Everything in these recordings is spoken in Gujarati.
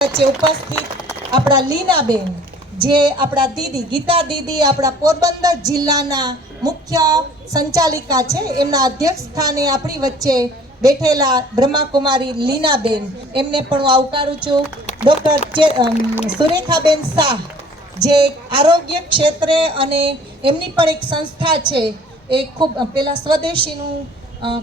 વચ્ચે ઉપસ્થિત આપણા લીનાબેન, જે આપણા દીદી ગીતા દીદી આપણા પોરબંદર જિલ્લાના મુખ્ય સંચાલિકા છે, એમના અધ્યક્ષ સ્થાને આપણી વચ્ચે બેઠેલા બ્રહ્માકુમારી લીનાબેન, એમને પણ હું આવકારું છું. ડૉક્ટર સુરેખાબેન શાહ, જે આરોગ્ય ક્ષેત્રે અને એમની પણ એક સંસ્થા છે, એ ખૂબ પહેલાં સ્વદેશીનું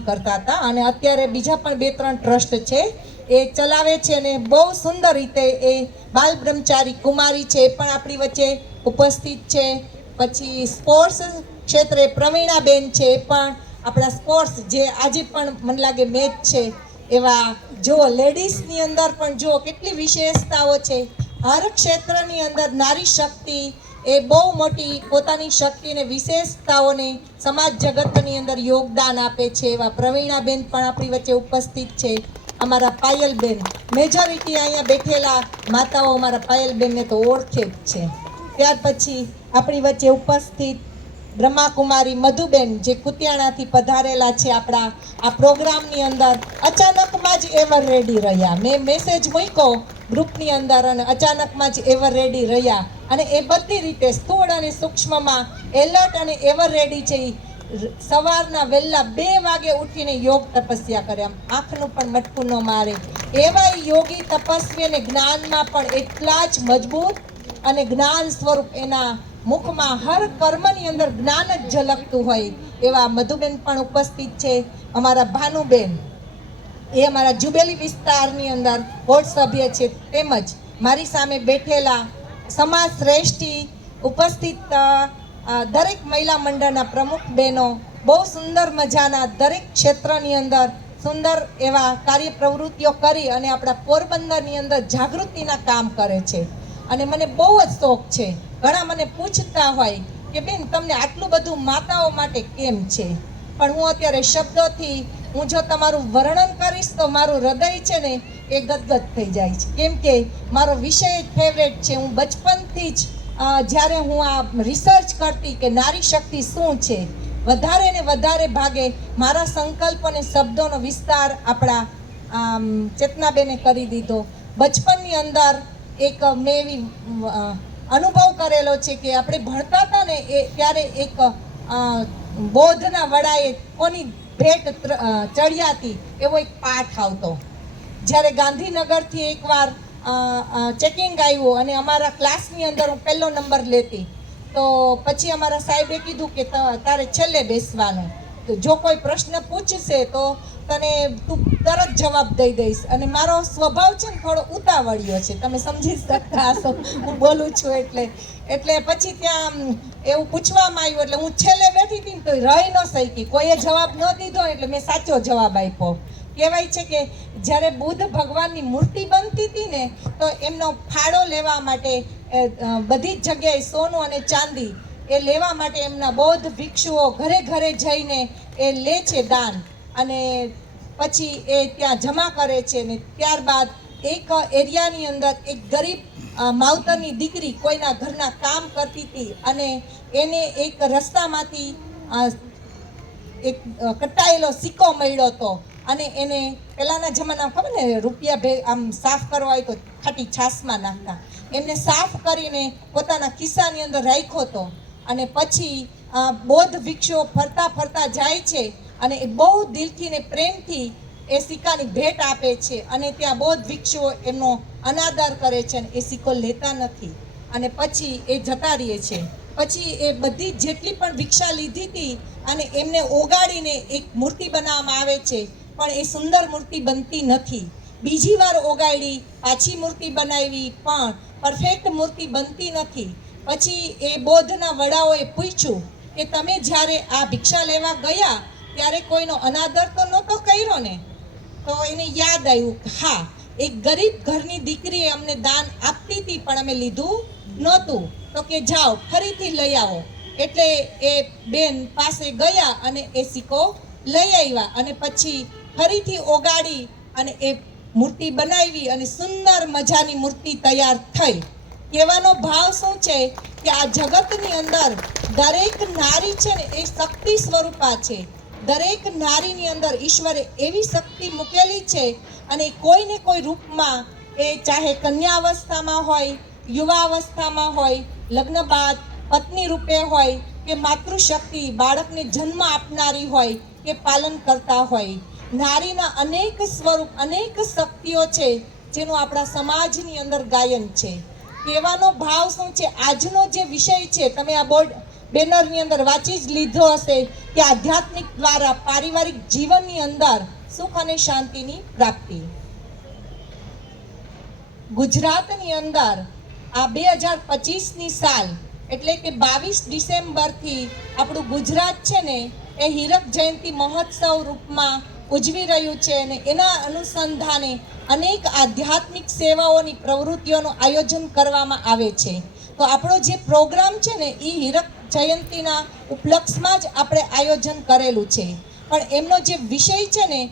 કરતા હતા અને અત્યારે બીજા પણ 2-3 ટ્રસ્ટ છે એ ચલાવે છે અને બહુ સુંદર રીતે એ બાલ બ્રહ્મચારી કુમારી છે, એ પણ આપણી વચ્ચે ઉપસ્થિત છે. પછી સ્પોર્ટ્સ ક્ષેત્રે પ્રવીણાબેન છે, એ પણ આપણા સ્પોર્ટ્સ જે આજે પણ મને લાગે મેચ છે એવા. જો લેડીઝની અંદર પણ જો કેટલી વિશેષતાઓ છે. હર ક્ષેત્રની અંદર નારી શક્તિ એ બહુ મોટી પોતાની શક્તિને વિશેષતાઓને સમાજ જગતની અંદર યોગદાન આપે છે. એવા પ્રવીણાબેન પણ આપણી વચ્ચે ઉપસ્થિત છે. અમારા પાયલબેન, મેજોરિટી અહીંયા બેઠેલા માતાઓ અમારા પાયલબેનને તો ઓળખે જ છે. ત્યાર પછી આપણી વચ્ચે ઉપસ્થિત બ્રહ્માકુમારી મધુબેન, જે કુતિયાણાથી પધારેલા છે આપણા આ પ્રોગ્રામની અંદર. અચાનકમાં જ એવર રેડી રહ્યા, મેં મેસેજ મૂક્યો ગ્રુપની અંદર અને અચાનકમાં જ એવર રેડી રહ્યા અને એ બધી રીતે સ્થૂળ અને સૂક્ષ્મમાં એલર્ટ અને એવર રેડી છે. સવારના વહેલા 2 વાગે ઉઠીને યોગ તપસ્યા કરે, આમ આંખનું પણ મટકું ન મારે એવા યોગી તપસ્વી અને જ્ઞાનમાં પણ એટલા જ મજબૂત અને જ્ઞાન સ્વરૂપ એના મુખમાં હર કર્મની અંદર જ્ઞાન જ ઝલકતું હોય એવા મધુબેન પણ ઉપસ્થિત છે. અમારા ભાનુબેન, એ અમારા જુબેલી વિસ્તારની અંદર વોર્ડ સભ્ય છે, તેમજ મારી સામે બેઠેલા સમાજ શ્રેષ્ઠી ઉપસ્થિત દરેક મહિલા મંડળના પ્રમુખ બહેનો, બહુ સુંદર મજાના દરેક ક્ષેત્રની અંદર સુંદર એવા કાર્ય પ્રવૃત્તિઓ કરી અને આપણા પોરબંદરની અંદર જાગૃતિના કામ કરે છે. અને મને બહુ જ શોખ છે. ઘણા મને પૂછતા હોય કે બેન, તમને આટલું બધું માતાઓ માટે કેમ છે? પણ હું અત્યારે શબ્દોથી હું જો તમારું વર્ણન કરીશ તો મારું હૃદય છે ને એ ગદગદ થઈ જાય છે, કેમ કે મારો વિષય જ ફેવરેટ છે. હું બચપનથી જ જ્યારે હું આ રિસર્ચ કરતી કે નારી શક્તિ શું છે, વધારે ને વધારે ભાગે મારા સંકલ્પ અને શબ્દોનો વિસ્તાર આપણા ચેતનાબેને કરી દીધો. બચપનની અંદર એક મેં એવી અનુભવ કરેલો છે કે આપણે ભણતા હતા ને એ ત્યારે એક બૌદ્ધના વડાએ કોની ભેટ ચડ્યા હતી એવો એક પાઠ આવતો. જ્યારે ગાંધીનગરથી એકવાર ચેકિંગ આવ્યું અને અમારા ક્લાસની અંદર હું 1લો નંબર લેતી, તો પછી અમારા સાહેબે કીધું કે તારે છેલ્લે બેસવાનું, તો જો કોઈ પ્રશ્ન પૂછશે તો તું તરત જવાબ દઈ દઈશ. અને મારો સ્વભાવ છે ને થોડો ઉતાવળિયો છે, તમે સમજી શકતા હશો હું બોલું છું એટલે પછી ત્યાં એવું પૂછવામાં આવ્યું એટલે હું છેલ્લે બેઠી હતી ને તો રહી ન શકી, કોઈએ જવાબ ન દીધો એટલે મેં સાચો જવાબ આપ્યો. કહેવાય છે કે જ્યારે બુદ્ધ ભગવાનની મૂર્તિ બનતી હતી ને, તો એમનો ફાળો લેવા માટે બધી જ જગ્યાએ સોનું અને ચાંદી એ લેવા માટે એમના બૌદ્ધ ભિક્ષુઓ ઘરે ઘરે જઈને એ લે છે દાન, અને પછી એ ત્યાં જમા કરે છે. ને ત્યારબાદ એક એરિયાની અંદર એક ગરીબ માવતરની દીકરી કોઈના ઘરના કામ કરતી હતી અને એને એક રસ્તામાંથી એક કટાયેલો સિક્કો મળ્યો હતો અને એને પહેલાંના જમાનામાં ખબર ને રૂપિયા આમ સાફ કરવા હોય તો ખાટી છાશમાં નાખતા, એમને સાફ કરીને પોતાના ખિસ્સાની અંદર રાખ્યો હતો. અને પછી બૌદ્ધ ભિક્ષુઓ ફરતા ફરતા જાય છે અને એ બહુ દિલથી ને પ્રેમથી એ સિક્કાની ભેટ આપે છે અને ત્યાં બૌદ્ધ ભિક્ષુઓ એમનો અનાદર કરે છે અને એ સિક્કો લેતા નથી અને પછી એ જતા રહે છે. પછી એ બધી જેટલી પણ ભિક્ષા લીધી હતી અને એમને ઓગાળીને એક મૂર્તિ બનાવવામાં આવે છે, પણ એ સુંદર મૂર્તિ બનતી નથી. બીજી વાર ઓગાળી, પાછી મૂર્તિ બનાવી, પણ પરફેક્ટ મૂર્તિ બનતી નથી. પછી એ બૌદ્ધના વડાઓએ પૂછ્યું કે તમે જ્યારે આ ભિક્ષા લેવા ગયા ત્યારે કોઈનો અનાદર તો નહોતો કર્યો ને? તો એને યાદ આવ્યું, હા, એક ગરીબ ઘરની દીકરીએ અમને દાન આપતી હતી પણ અમે લીધું નહોતું. તો કે જાઓ ફરીથી લઈ આવો. એટલે એ બેન પાસે ગયા અને એ સિક્કો લઈ આવ્યા અને પછી ફરીથી ઓગાળી અને એ મૂર્તિ બનાવી અને સુંદર મજાની મૂર્તિ તૈયાર થઈ. કહેવાનો ભાવ શું છે કે આ જગતની અંદર દરેક નારી છે ને એ શક્તિ સ્વરૂપા છે. દરેક નારીની અંદર ઈશ્વરે એવી શક્તિ મૂકેલી છે અને કોઈ ને કોઈ રૂપમાં એ ચાહે કન્યા અવસ્થામાં હોય, યુવા અવસ્થામાં હોય, લગ્ન બાદ પત્ની રૂપે હોય કે માતૃશક્તિ બાળકને જન્મ આપનારી હોય કે પાલન કરતા હોય, નારીના અનેક સ્વરૂપ, અનેક શક્તિઓ છે જેનું આપણા સમાજની અંદર ગાયન છે. કહેવાનો ભાવ શું છે? આજનો જે વિષય છે, તમે આ બોર્ડ બેનરની અંદર વાંચી જ લીધો હશે કે આધ્યાત્મિક દ્વારા પારિવારિક જીવનની અંદર સુખ અને શાંતિની પ્રાપ્તિ. ગુજરાતની અંદર આ 2025ની સાલ એટલે કે 22 ડિસેમ્બરથી આપણું ગુજરાત છે ને એ હીરક જયંતિ મહોત્સવ રૂપમાં ઉજવી રહ્યું છે અને એના અનુસંધાને અનેક આધ્યાત્મિક સેવાઓની પ્રવૃત્તિઓનું આયોજન કરવામાં આવે છે. તો આપણો જે પ્રોગ્રામ છે ને એ હીરક જયંતિના ઉપલક્ષમાં જ આપણે આયોજન કરેલું છે. પણ એમનો જે વિષય છે ને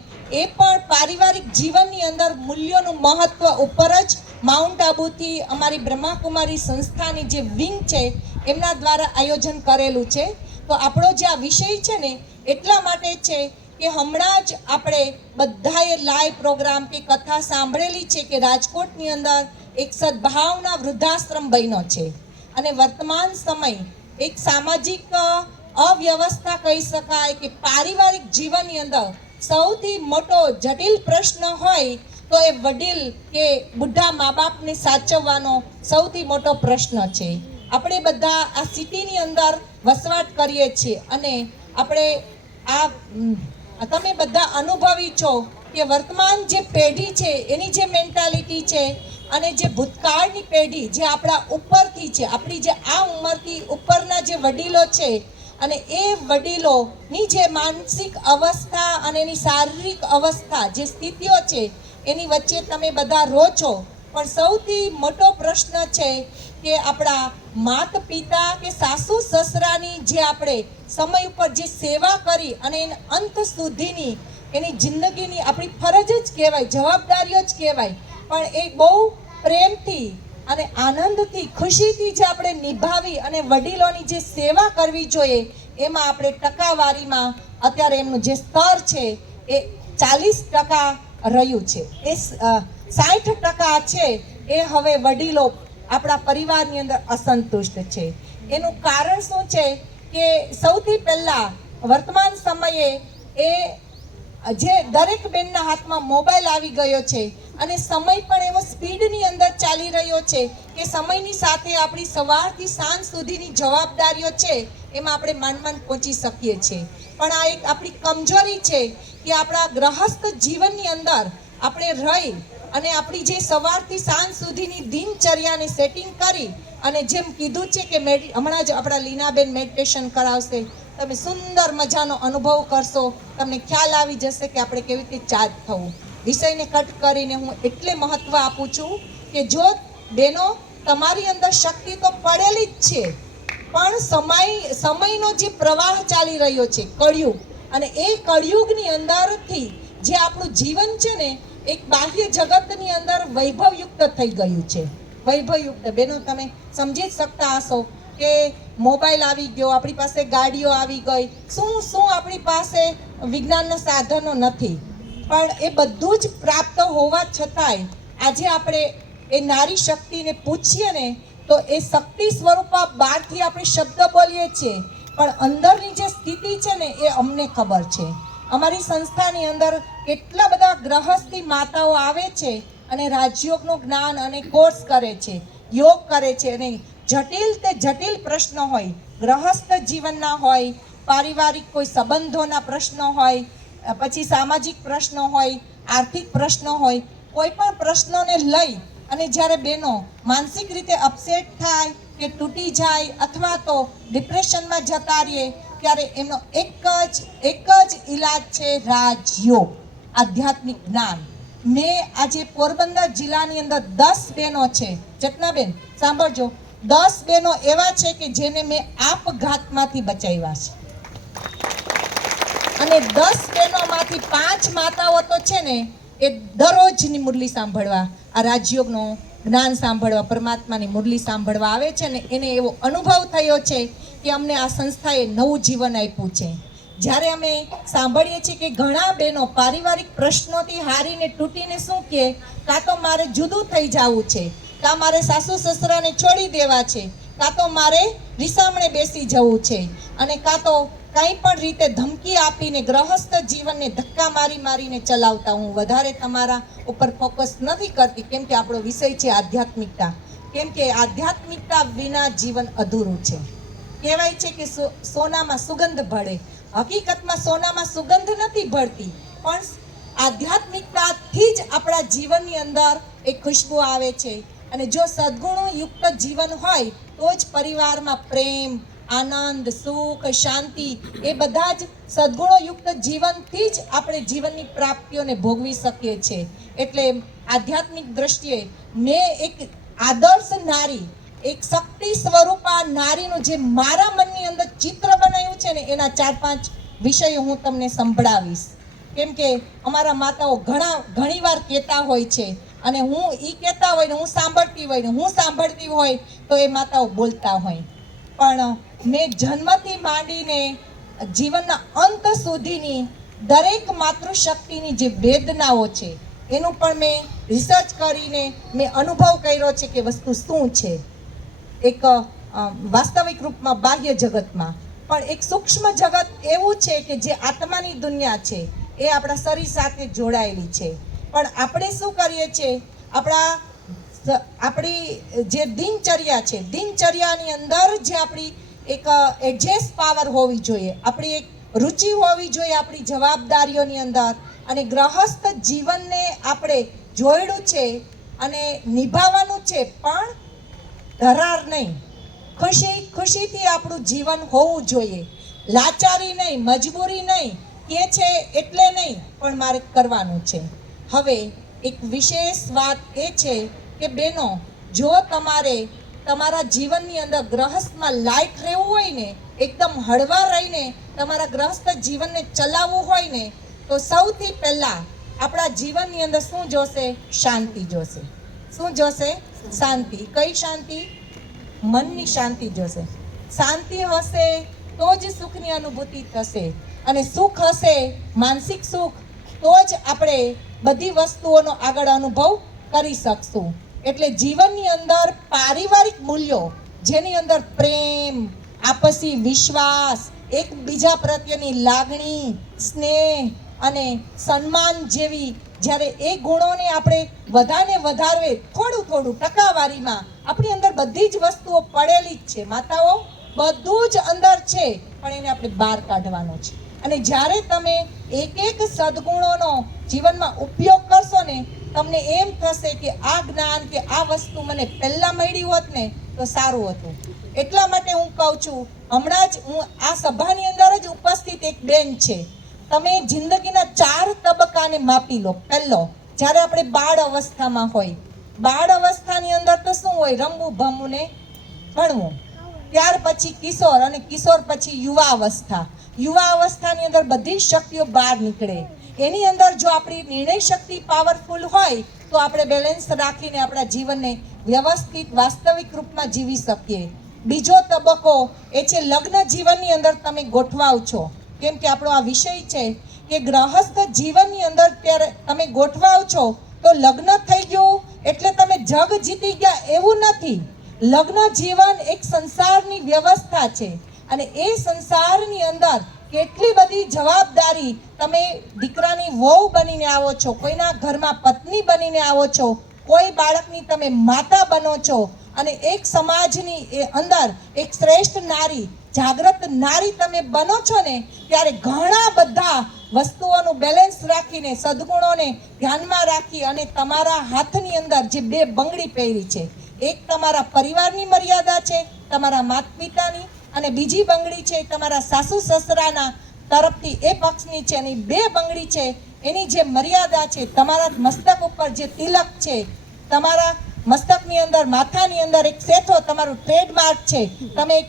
એ પણ પારિવારિક જીવનની અંદર મૂલ્યોનું મહત્વ ઉપર જ માઉન્ટ આબુથી અમારી બ્રહ્માકુમારી સંસ્થાની જે વિંગ છે એમના દ્વારા આયોજન કરેલું છે. તો આપણો જે આ વિષય છે ને એટલા માટે છે કે હમણાં જ આપણે બધાએ લાઈવ પ્રોગ્રામ કે કથા સાંભળેલી છે કે રાજકોટની અંદર એક સદભાવના વૃદ્ધાશ્રમ બન્યો છે અને વર્તમાન સમય એક સામાજિક અવ્યવસ્થા કહી શકાય કે પારિવારિક જીવનની અંદર સૌથી મોટો જટિલ પ્રશ્ન હોય તો એ વડીલ કે બુઢા મા બાપને સાચવવાનો સૌથી મોટો પ્રશ્ન છે. આપણે બધા આ સિટીની અંદર વસવાટ કરીએ છીએ અને આપણે આ તમે બધા અનુભવી છો કે વર્તમાન જે પેઢી છે એની જે મેન્ટાલિટી છે અને જે ભૂતકાળની પેઢી જે આપણા ઉપરથી છે, આપણી જે આ ઉંમરથી ઉપરના જે વડીલો છે અને એ વડીલોની જે માનસિક અવસ્થા અને એની શારીરિક અવસ્થા જે સ્થિતિઓ છે એની વચ્ચે તમે બધા રહો છો. પણ સૌથી મોટો પ્રશ્ન છે કે આપણા માત પિતા કે સાસુ સસરાની જે આપણે સમય ઉપર જે સેવા કરી અને અંત સુધીની એની જિંદગીની આપણી ફરજ જ કહેવાય, જવાબદારીઓ જ કહેવાય, પણ એ બહુ પ્રેમથી અને આનંદથી ખુશીથી જે આપણે નિભાવી અને વડીલોની જે સેવા કરવી જોઈએ એમાં આપણે ટકાવારીમાં અત્યારે એમનું જે સ્તર છે એ 40% રહ્યું છે. એ 60% છે એ હવે વડીલો આપણા પરિવારની અંદર અસંતુષ્ટ છે. એનું કારણ શું છે કે સૌથી પહેલાં વર્તમાન સમયે એ જે દરેક બેનના હાથમાં મોબાઈલ આવી ગયો છે અને સમય પણ એવો સ્પીડની અંદર ચાલી રહ્યો છે કે સમયની સાથે આપણી સવારથી સાંજ સુધીની જવાબદારીઓ છે એમાં આપણે માંડ પહોંચી શકીએ છીએ. પણ આ એક આપણી કમજોરી છે કે આપણા ગ્રહસ્થ જીવનની અંદર આપણે રહી અને આપણી જે સવારથી સાંજ સુધીની દિનચર્યાને સેટિંગ કરી અને જેમ કીધું છે કે હમણાં જ આપણા લીનાબેન મેડિટેશન કરાવશે, તમે સુંદર મજાનો અનુભવ કરશો, તમને ખ્યાલ આવી જશે કે આપણે કેવી રીતે ચાર્જ થવું. વિષયને કટ કરીને હું એટલે મહત્વ આપું છું કે જો બેનો તમારી અંદર શક્તિ તો પડેલી જ છે પણ સમયનો જે પ્રવાહ ચાલી રહ્યો છે કળિયુગ, અને એ કળિયુગની અંદરથી જે આપણું જીવન છે ને એક બાહ્ય જગતની અંદર વૈભવયુક્ત થઈ ગયું છે. વૈભવયુક્ત બેનો તમે સમજી જ શકતા હશો કે મોબાઈલ આવી ગયો, આપણી પાસે ગાડીઓ આવી ગઈ, શું આપણી પાસે વિજ્ઞાનના સાધનો નથી, પણ એ બધું જ પ્રાપ્ત હોવા છતાંય આજે આપણે એ નારી શક્તિને પૂછીએ ને તો એ શક્તિ સ્વરૂપા બહારથી આપણે શબ્દ બોલીએ છીએ પણ અંદરની જે સ્થિતિ છે ને એ અમને ખબર છે. અમારી સંસ્થાની અંદર કેટલા બધા ગ્રહસ્થી માતાઓ આવે છે અને રાજયોગનું જ્ઞાન અને કોર્સ કરે છે, યોગ કરે છે અને જટિલ પ્રશ્નો હોય, ગ્રહસ્થ જીવનના હોય, પારિવારિક કોઈ સંબંધોના પ્રશ્નો હોય, પછી સામાજિક પ્રશ્નો હોય, આર્થિક પ્રશ્નો હોય, કોઈ પણ પ્રશ્નોને લઈ અને જ્યારે બહેનો માનસિક રીતે અપસેટ થાય કે તૂટી જાય અથવા તો ડિપ્રેશનમાં જતા રહીએ ત્યારે એમનો એક જ ઈલાજ છે રાજયોગ, આધ્યાત્મિક જ્ઞાન. મેં આજે પોરબંદર જિલ્લાની અંદર 10 બહેનો છે, ચેતનાબેન સાંભળજો, 10 બહેનો એવા છે કે જેને મેં આપઘાતમાંથી બચાવ્યા છે અને 10 બહેનોમાંથી 5 માતાઓ તો છે ને એ દરરોજની મુરલી સાંભળવા, આ રાજયોગનું જ્ઞાન સાંભળવા, પરમાત્માની મુરલી સાંભળવા આવે છે ને એને એવો અનુભવ થયો છે કે અમને આ સંસ્થાએ નવું જીવન આપ્યું છે. જ્યારે અમે સાંભળીએ છીએ કે ઘણા બહેનો પારિવારિક પ્રશ્નોથી હારીને તૂટીને શું કહે, કાં તો મારે જુદું થઈ જવું છે, કાં મારે સાસુ સસરાને છોડી દેવા છે, કાં તો મારે રીસામણે બેસી જવું છે, અને કાં તો કંઈ પણ રીતે ધમકી આપીને ગ્રહસ્થ જીવનને ધક્કા મારીને ચલાવતા. હું વધારે તમારા ઉપર ફોકસ નથી કરતી, કેમ કે આપણો વિષય છે આધ્યાત્મિકતા. કેમ કે આધ્યાત્મિકતા વિના જીવન અધૂરું છે. કહેવાય છે કે સોનામાં સુગંધ ભળે. હકીકતમાં સોનામાં સુગંધ નથી ભળતી, પણ આધ્યાત્મિકતાથી જ આપણા જીવનની અંદર એક ખુશ્બુ આવે છે. અને જો સદ્ગુણો યુક્ત જીવન હોય તો જ પરિવારમાં પ્રેમ, આનંદ, સુખ, શાંતિ એ બધા જ સદ્ગુણો યુક્ત જીવનથી જ આપણે જીવનની પ્રાપ્તિઓને ભોગવી શકીએ છીએ. એટલે આધ્યાત્મિક દ્રષ્ટિએ મેં એક આદર્શ નારી, એક શક્તિ સ્વરૂપા નારીનું જે મારા મનની અંદર ચિત્ર બનાવ્યું છે ને, એના 4-5 વિષયો હું તમને સંભળાવીશ. કેમ કે અમારા માતાઓ ઘણી વાર કહેતા હોય છે, અને હું એ કહેતા હોય ને હું સાંભળતી હોય ને હું સાંભળતી હોય તો એ માતાઓ બોલતા હોય. પણ મેં જન્મથી માંડીને જીવનના અંત સુધીની દરેક માતૃશક્તિની જે વેદનાઓ છે એનું પણ મેં રિસર્ચ કરીને મેં અનુભવ કર્યો છે કે વસ્તુ શું છે. એક વાસ્તવિક રૂપમાં બાહ્ય જગતમાં, પણ એક સૂક્ષ્મ જગત એવું છે કે જે આત્માની દુનિયા છે, એ આપણા શરીર સાથે જોડાયેલી છે. પણ આપણે શું કરીએ છીએ, આપણી જે દિનચર્યા છે, દિનચર્યાની અંદર જે આપણી એક એડજસ્ટ પાવર હોવી જોઈએ, આપણી એક રુચિ હોવી જોઈએ આપણી જવાબદારીઓની અંદર, અને ગ્રહસ્થ જીવનને આપણે જોડ્યું છે અને નિભાવવાનું છે, પણ ધરાર નહીં. ખુશીથી આપણું જીવન હોવું જોઈએ. લાચારી નહીં, મજબૂરી નહીં, કે છે એટલે નહીં, પણ મારે કરવાનું છે. હવે એક વિશેષ વાત એ છે કે બહેનો, જો તમારે તમારા જીવનની અંદર ગ્રહસ્થમાં લાઈટ રહેવું હોય ને, એકદમ હળવા રહીને તમારા ગ્રહસ્થ જીવનને ચલાવવું હોય ને, તો સૌથી પહેલાં આપણા જીવનની અંદર શું જોશે? શાંતિ જોશે. શું જોશે? શાંતિ. કઈ શાંતિ? મનની શાંતિ જોશે. શાંતિ હશે તો જ સુખની અનુભૂતિ થશે, અને સુખ હશે, માનસિક સુખ, તો જ આપણે બધી વસ્તુઓનો આગળ અનુભવ કરી શકશું. એટલે જીવનની અંદર પારિવારિક મૂલ્યો, જેની અંદર પ્રેમ, આપસી વિશ્વાસ, એકબીજા પ્રત્યેની લાગણી, સ્નેહ અને સન્માન જેવી, જ્યારે એ ગુણોને આપણે વધારે થોડું ટકાવારીમાં આપણી અંદર બધી જ વસ્તુઓ પડેલી જ છે માતાઓ, બધું જ અંદર છે, પણ એને આપણે બહાર કાઢવાનું છે. અને જ્યારે તમે એક સદગુણોનો જીવનમાં ઉપયોગ કરશો ને, તમને એમ થશે કે આ જ્ઞાન કે આ વસ્તુ મને પહેલાં મળી હોત ને તો સારું હતું. એટલા માટે હું કહું છું, હમણાં જ હું આ સભાની અંદર જ ઉપસ્થિત એક બેન છે, તમે જિંદગીના 4 તબક્કાને માપી લો. પહેલો, જ્યારે આપણે બાળ અવસ્થામાં હોય, બાળ અવસ્થાની અંદર તો શું હોય? રમવું, ભમવું ને ભણવું. ત્યાર પછી કિશોર, અને કિશોર પછી યુવા અવસ્થા. યુવા અવસ્થાની અંદર બધી શક્તિઓ બહાર નીકળે. એની અંદર જો આપણી નિર્ણય શક્તિ પાવરફુલ હોય તો આપણે બેલેન્સ રાખીને આપણા જીવનને વ્યવસ્થિત વાસ્તવિક રૂપમાં જીવી શકીએ. બીજો તબક્કો એ છે લગ્ન જીવનની અંદર તમે ગોઠવાવ છો. કેમ કે આપણો આ વિષય છે કે ગ્રહસ્થ જીવનની અંદર ત્યારે તમે ગોઠવાવ છો તો લગ્ન થઈ ગયું એટલે તમે જગ જીતી ગયા એવું નથી. લગ્ન જીવન એક સંસારની વ્યવસ્થા છે, અને એ સંસારની અંદર કેટલી બધી જવાબદારી, તમે દીકરાની વહુ બનીને આવો છો, કોઈના ઘરમાં પત્ની બનીને આવો છો, કોઈ બાળકની તમે માતા બનો છો, અને એક સમાજની એ અંદર એક શ્રેષ્ઠ નારી, જાગૃત નારી તમે બનો છો ને, ત્યારે ઘણા બધા વસ્તુઓનું બેલેન્સ રાખીને, સદગુણોને ધ્યાનમાં રાખી અને તમારા હાથની અંદર જે 2 બંગડી પહેરી છે, એક તમારા પરિવારની મર્યાદા છે, તમારા માતા પિતાની, અને બીજી બંગડી છે તમારા સાસુ સસરાના તરફથી એ પક્ષની છે, અને 2 બંગડી છે એની જે મર્યાદા છે, તમારા મસ્તક ઉપર જે તિલક છે, તમારા મસ્તકની અંદર, માથાની અંદર એક સેથો તમારું ટ્રેડમાર્ક છે, તમે એક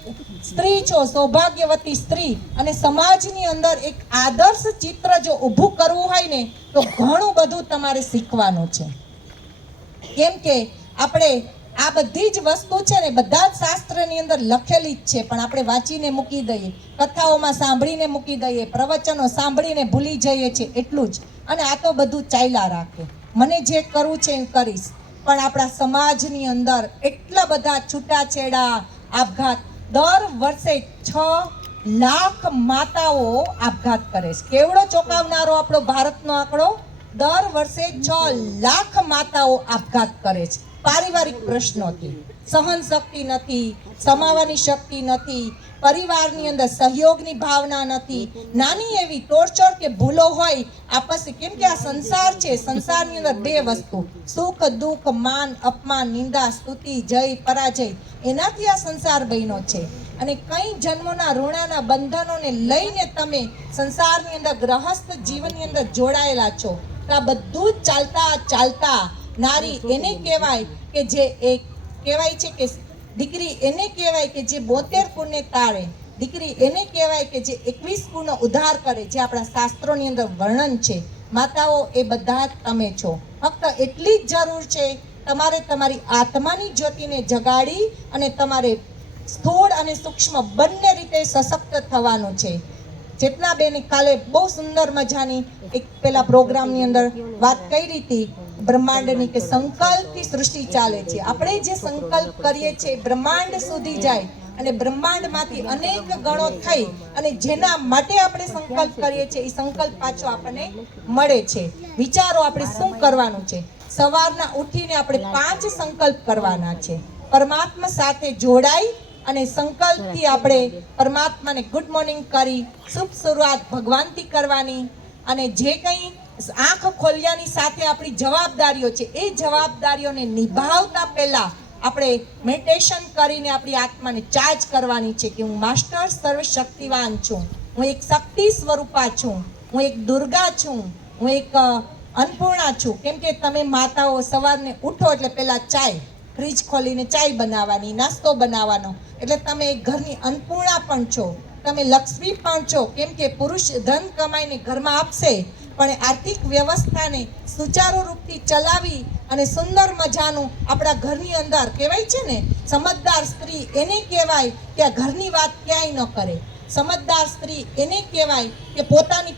સ્ત્રી છો, સૌભાગ્યવતી સ્ત્રી, અને સમાજની અંદર એક આદર્શ ચિત્ર જો ઊભું કરવું હોય ને તો ઘણું બધું તમારે શીખવાનું છે. કેમ કે આપણે આ બધી જ વસ્તુ છે ને બધા જ શાસ્ત્રની અંદર લખેલી જ છે, પણ આપણે વાંચીને મૂકી દઈએ, કથાઓમાં સાંભળીને મૂકી દઈએ, પ્રવચનો સાંભળીને ભૂલી જઈએ છીએ એટલું જ. અને આ તો બધું ચાલ્યા રાખે, મને જે કરવું છે એ કરીશ. પણ આપણા સમાજની અંદર એટલા બધા છૂટાછેડા આપઘાત, દર વર્ષે 6 લાખ માતાઓ આપઘાત કરે છે. કેવડો ચોંકાવનારો આપણો ભારતનો આંકડો! દર વર્ષે 6 લાખ માતાઓ આપઘાત કરે છે પારિવારિક પ્રશ્નોથી. સહન શક્તિ નથી, સમાવવાની શક્તિ નથી, પરિવારની અંદર સહયોગની ભાવના નથી, નાની એવી ટોર્ચર કે ભૂલો હોય આપસ, કેમ કે આ સંસાર છે, સંસારની અંદર બે વસ્તુ, સુખ દુઃખ, માન અપમાન, નિંદા સ્તુતિ, જય પરાજય, એનાથી આ સંસાર બન્યો છે. અને કઈ જન્મોના ઋણાના બંધનોને લઈને તમે સંસારની અંદર ગ્રહસ્થ જીવનની અંદર જોડાયેલા છો. તો આ બધું જ ચાલતા નારી એને કહેવાય કે જે એક કહેવાય છે કે દીકરી એને કહેવાય કે જે 72 કુળને તારે, દીકરી એને કહેવાય કે જે 21 કુળનો ઉદ્ધાર કરે, જે આપણા શાસ્ત્રોની અંદર વર્ણન છે. માતાઓ એ બધા જ તમે છો. ફક્ત એટલી જ જરૂર છે તમારે તમારી આત્માની જ્યોતિને જગાડી અને તમારે સ્થૂળ અને સૂક્ષ્મ બંને રીતે સશક્ત થવાનું છે. જેટલા બેને કાલે બહુ સુંદર મજાની એક પેલા પ્રોગ્રામની અંદર વાત કરી હતી બ્રહ્માંડની, કે સંકલ્પથી સૃષ્ટિ ચાલે છે. આપણે જે સંકલ્પ કરીએ છીએ બ્રહ્માંડ સુધી જાય અને બ્રહ્માંડમાંથી અનેક ગણો થઈ અને જેના માટે આપણે સંકલ્પ કરીએ છીએ એ સંકલ્પ પાછો આપણને મળે છે. વિચારો આપણે શું કરવાનું છે. સવારના ઉઠીને આપણે 5 સંકલ્પ કરવાના છે. પરમાત્મા સાથે જોડાઈ અને સંકલ્પથી આપણે પરમાત્માને ગુડ મોર્નિંગ કરી શુભ શરૂઆત ભગવાનથી કરવાની. અને જે કંઈ આંખ ખોલ્યાની સાથે આપણી જવાબદારીઓ છે એ જવાબદારીઓને નિભાવતા પહેલા આપણે મેડિટેશન કરીને આપણી આત્માને ચાર્જ કરવાની છે કે હું માસ્ટર સર્વશક્તિવાન છું, હું એક શક્તિ સ્વરૂપા છું, હું એક દુર્ગા છું, હું એક અન્નપૂર્ણા છું. કેમ કે તમે માતાઓ સવારને ઉઠો એટલે પહેલા ચાય, ફ્રીજ ખોલીને ચાય બનાવવાની, નાસ્તો બનાવવાનો, એટલે તમે એક ઘરની અન્નપૂર્ણા પણ છો, તમે લક્ષ્મી પણ છો. કેમ કે પુરુષ ધન કમાઈને ઘરમાં આપશે, પણ આર્થિક વ્યવસ્થાને સુચારુ રૂપથી ચલાવી અને સુંદર મજાનું આપણા ઘરની અંદર કહેવાય છે ને, સમજદાર સ્ત્રી એને કહેવાય કે આ ઘરની વાત ક્યાંય ન કરે. સમજદાર સ્ત્રી એને કહેવાય કે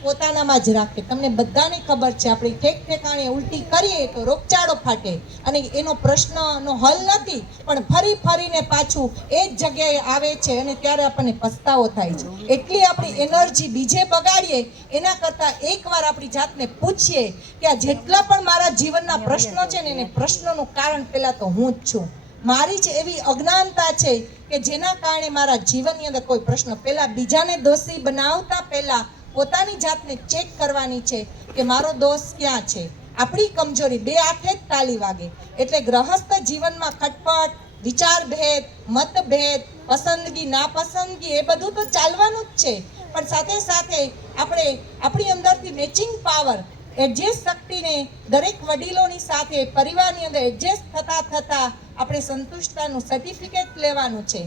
પોતાનામાં જ રાખે. તમને બધાને ખબર છે આપણે ઠેક ઠેકાણે ઉલટી કરીએ તો રોગચાળો ફાટે અને એનો પ્રશ્નનો હલ નથી, પણ ફરીને પાછું એ જ જગ્યાએ આવે છે અને ત્યારે આપણને પસ્તાવો થાય છે. એટલી આપણી એનર્જી બીજે બગાડીએ એના કરતાં એકવાર આપણી જાતને પૂછીએ કે આ જેટલા પણ મારા જીવનના પ્રશ્નો છે ને એને પ્રશ્નોનું કારણ પહેલાં તો હું જ છું. મારી જ એવી અજ્ઞાનતા છે કે જેના કારણે મારા જીવનની અંદર કોઈ પ્રશ્ન, પહેલા બીજાને દોષી બનાવતા પહેલા પોતાની જાતને ચેક કરવાની છે કે મારો દોષ ક્યાં છે. આપણી કમજોરી બે હાથે જ તાલી વાગે. એટલે ગ્રહસ્થ જીવનમાં ખટપટ, વિચારભેદ, મતભેદ, પસંદગી નાપસંદગી એ બધું તો ચાલવાનું જ છે, પણ સાથે સાથે આપણે આપણી અંદરથી મેચિંગ પાવર, એડજસ્ટ શક્તિને દરેક વડીલોની સાથે પરિવારની અંદર એડજસ્ટ થતા આપણે સંતુષ્ટતાનું સર્ટિફિકેટ લેવાનું છે.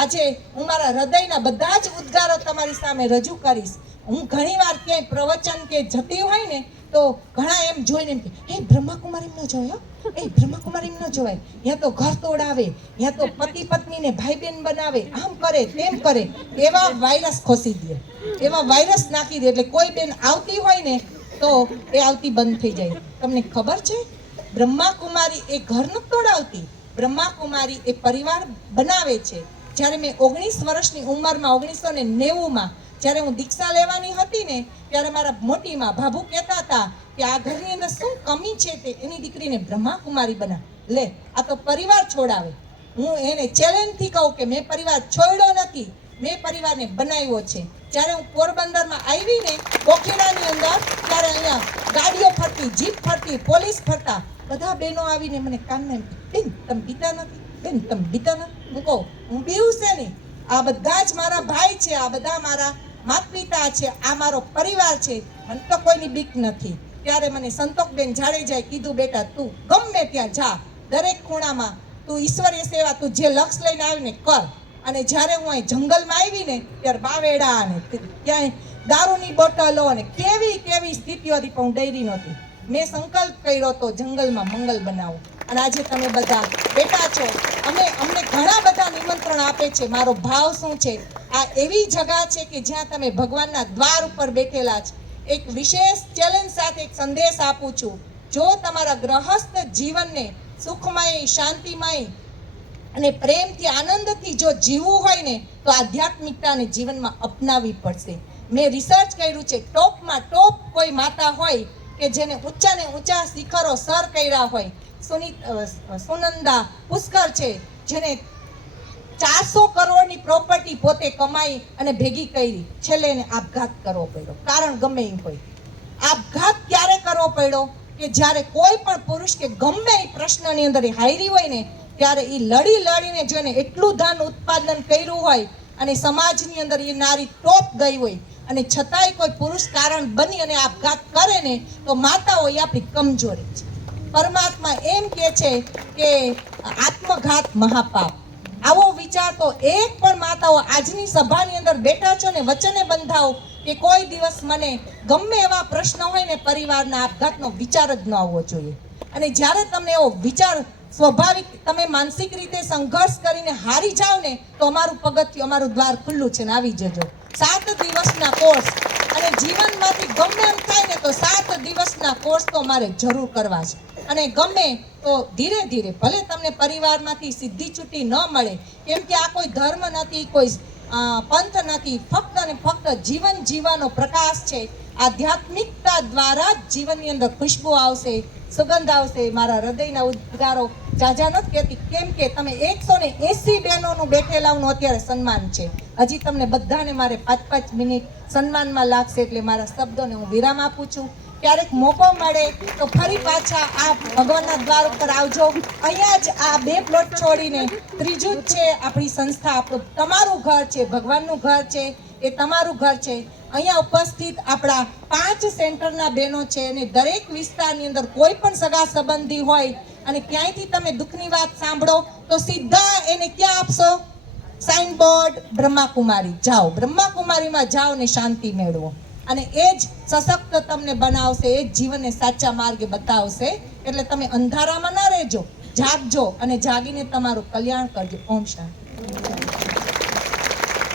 આજે હું મારા હૃદયના બધા જ ઉદ્ગારો તમારી સામે રજૂ કરીશ. હું ઘણીવાર ક્યાંય પ્રવચન કે જતી હોય ને તો ઘણા એમ જોઈને એમ કે હે બ્રહ્માકુમારી ન જોયો, એ બ્રહ્માકુમારી ન જોવાય, ત્યાં તો ઘર તોડાવે, ત્યાં તો પતિ પત્નીને ભાઈ બહેન બનાવે, આમ કરે તેમ કરે, એવા વાયરસ ખોસી દે, એવા વાયરસ નાખી દે. એટલે કોઈ બેન આવતી હોય ને તો એ આવતી બંધ થઈ જાય. તમને ખબર છે બ્રહ્માકુમારી એ ઘર નથી તોડાવતી, બ્રહ્માકુમારી એ પરિવાર બનાવે છે. જ્યારે મેં 19 વર્ષની ઉંમરમાં 1990માં જ્યારે હું દીક્ષા લેવાની હતી ને ત્યારે મારા મોટીમાં ભાભુ કહેતા હતા કે આ ઘરની અંદર શું કમી છે તે એની દીકરીને બ્રહ્માકુમારી બનાવે. લે, આ તો પરિવાર છોડાવે. હું એને ચેલેન્જથી કહું કે મેં પરિવાર છોડ્યો નથી, મેં પરિવારને બનાવ્યો છે. જ્યારે હું પોરબંદરમાં આવી ને કોખીડાની અંદર, ત્યારે અહીંયા ગાડીઓ ફરતી, જીપ ફરતી, પોલીસ ફરતા, બધા બહેનો આવીને મને કાનમાં બેન તમે બીતા નથી, બેન તમે બીતા નથી. હું કહું હું બીવું છે ને, આ બધા જ મારા ભાઈ છે, આ બધા મારા માતા પિતા છે, આ મારો પરિવાર છે, મને તો કોઈની બીક નથી. ત્યારે મને સંતોકબેન જાડેજાએ કીધું બેટા તું ગમે ત્યાં જા, દરેક ખૂણામાં તું ઈશ્વરીય સેવા, તું જે લક્ષ્ય લઈને આવીને કર. અને જ્યારે હું અહીં જંગલમાં આવી ને ત્યારે બાવેડા અને ક્યાંય દારૂની બોટલો અને કેવી સ્થિતિઓ હતી, પણ હું ડરી નહોતી. મેં સંકલ્પ કર્યો તો જંગલમાં મંગલ બનાવો, અને આજે તમે બધા બેઠા છો. અમને ઘણા બધા નિમંત્રણ આપે છે. મારો ભાવ શું છે, આ એવી જગા છે કે જ્યાં તમે ભગવાનના દ્વાર ઉપર બેઠેલા છે. એક વિશેષ ચેલેન્જ સાથે એક સંદેશ આપું છું. જો તમારા ગ્રહસ્થ જીવનને સુખમય, શાંતિમય અને પ્રેમથી, આનંદથી જો જીવવું હોય ને, તો આધ્યાત્મિકતાને જીવનમાં અપનાવવી પડશે. મેં રિસર્ચ કર્યું છે, ટોપમાં ટોપ કોઈ માતા હોય કે જેને ઊંચાને ઊંચા શિખરો સર કર્યા હોય, સુનંદા પુષ્કર છે, જેને 400 કરોડની પ્રોપર્ટી પોતે કમાઈ અને ભેગી કરી, છેલ્લે એને આપઘાત કરવો પડ્યો. કારણ ગમે એ હોય. આપઘાત ક્યારે કરવો પડ્યો? કે જ્યારે કોઈ પણ પુરુષ કે ગમે એ પ્રશ્નની અંદર એ હારી હોય ને, ત્યારે એ લડીને જો એને એટલું ધન ઉત્પાદન કર્યું હોય અને સમાજની અંદર એ નારી ટોપ ગઈ હોય, અને છતાંય કોઈ પુરુષ કારણ બની અને આપઘાત કરે ને, તો માતાઓ એ આપણી કમજોરી છે. પરમાત્મા એમ કહે છે કે આત્મઘાત મહાપાપ. આવો વિચાર તો એક પણ માતાઓ આજની સભાની અંદર બેઠા છો ને, વચને બંધાવો કે કોઈ દિવસ મને ગમે એવા પ્રશ્ન હોય ને પરિવારના, આપઘાતનો વિચાર જ ન આવવો જોઈએ. અને જ્યારે તમને એવો વિચાર સ્વાભાવિક, તમે માનસિક રીતે સંઘર્ષ કરીને હારી જાવ ને, તો અમારું પગથિયું, અમારું દ્વાર ખુલ્લું છે ને, આવી જજો. 7 દિવસના કોર્સ, અને જીવનમાંથી ગમે એમ થાય ને તો 7 દિવસના કોર્સ તો મારે જરૂર કરવા છે. અને ગમે તો ધીરે ધીરે, ભલે તમને પરિવારમાંથી સીધી છૂટી ન મળે, કેમ કે આ કોઈ ધર્મ નથી, કોઈ પંથ નથી, ફક્ત ને ફક્ત જીવન જીવવાનો પ્રકાશ છે. આધ્યાત્મિકતા દ્વારા જ જીવનની અંદર ખુશ્બુ આવશે, સુગંધ આવશે. મારા હૃદયના ઉદ્ગારો જાજા નથી કહેતી, કેમ કે તમે 180 બહેનોનું બેઠેલાઓનું અત્યારે સન્માન છે. હજી તમને બધાને મારે 5-5 મિનિટ સન્માનમાં લાગશે, એટલે મારા શબ્દોને હું વિરામ આપું છું. ક્યારેક મોકો મળે તો ફરી પાછા આ ભગવાનના દ્વાર ઉપર આવજો. અહીંયા જ આ 2 પ્લોટ છોડીને ત્રીજું જ છે આપણી સંસ્થા. આપણું તમારું ઘર છે, ભગવાનનું ઘર છે, એ તમારું ઘર છે. અહીંયા ઉપસ્થિત આપણા 5 સેન્ટરના બહેનો છે, અને દરેક વિસ્તારની અંદર કોઈ પણ સગા સંબંધી હોય અને ક્યાંયથી તમે દુઃખની વાત સાંભળો તો સીધા એને ક્યાં આપશો? સાઇનબોર્ડ બ્રહ્માકુમારી. જાઓ, બ્રહ્માકુમારીમાં જાઓ ને શાંતિ મેળવો. અને એ જ સશક્ત તમને બનાવશે, એ જ જીવનને સાચા માર્ગે બતાવશે. એટલે તમે અંધારામાં ના રહેજો, જાગજો અને જાગીને તમારું કલ્યાણ કરજો. ઓમ શાંતિ.